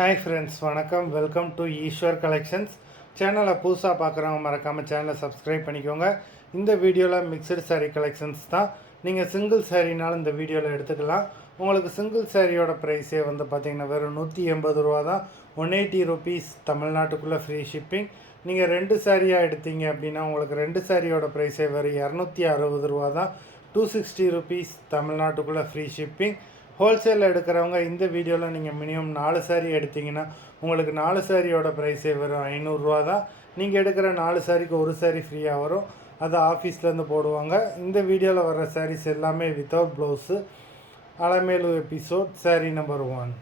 Hi friends, வணக்கம். Welcome to Eswar collections. சேனலை புதுசாக பார்க்குறவங்க மறக்காமல் சேனலை சப்ஸ்கிரைப் பண்ணிக்கோங்க. இந்த வீடியோவில் மிக்சடு சாரீ கலெக்ஷன்ஸ் தான். நீங்கள் சிங்கிள் சாரீனாலும் இந்த வீடியோவில் எடுத்துக்கலாம். உங்களுக்கு சிங்கிள் சாரியோட ப்ரைஸே வந்து பார்த்திங்கன்னா வெறும் 180 ரூபா தான். 180 ருபீஸ் தமிழ்நாட்டுக்குள்ளே ஃப்ரீ ஷிப்பிங். நீங்கள் 2 சாரியாக எடுத்தீங்க அப்படின்னா உங்களுக்கு 2 சாரியோட ப்ரைஸே வெறும் 260 ரூபா தான். 260 ருபீஸ் தமிழ்நாட்டுக்குள்ளே ஃப்ரீ ஷிப்பிங். ஹோல்சேலில் எடுக்கிறவங்க இந்த வீடியோவில் நீங்கள் மினிமம் 4 சாரீ எடுத்திங்கன்னா உங்களுக்கு 4 சாரியோட ப்ரைஸே வரும் 500 தான். நீங்கள் எடுக்கிற 4 சாரிக்கு ஒரு சாரீ ஃப்ரீயாக வரும். அது ஆஃபீஸ்லேருந்து போடுவாங்க. இந்த வீடியோவில் வர்ற சாரீஸ் எல்லாமே without blouse. Alamelu episode sari number 1.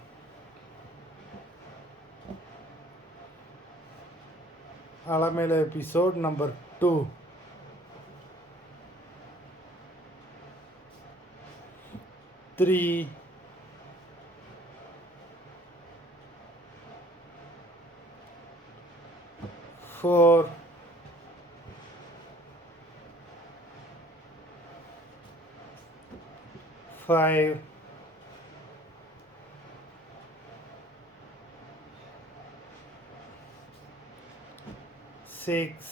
Alamelu episode number 2. 3. 4. 5. 6.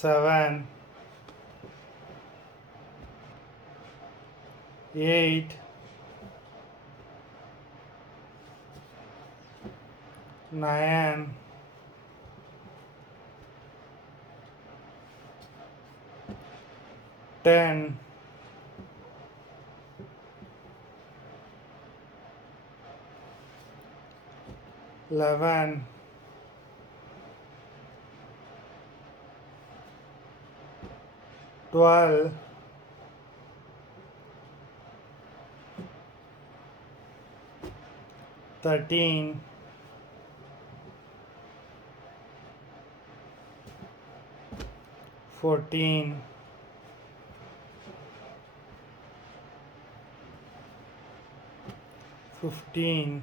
7. 8. 9. 10. 11. 12. 13. 14. 15.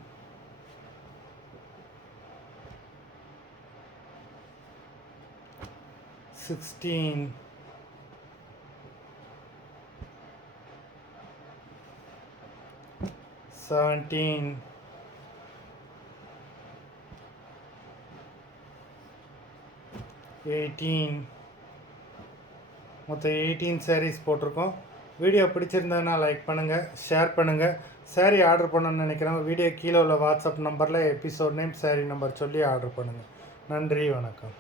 16. 17. 18. மொத்தம் 18 சாரீஸ் போட்டிருக்கோம். வீடியோ பிடிச்சிருந்ததுன்னா லைக் பண்ணுங்கள், ஷேர் பண்ணுங்கள். சாரீ ஆர்டர் பண்ணணும்னு நினைக்கிறவங்க வீடியோ கீழே உள்ள வாட்ஸ்அப் நம்பரில் எபிசோட் நேம், சாரீ நம்பர் சொல்லி ஆர்டர் பண்ணுங்கள். நன்றி, வணக்கம்.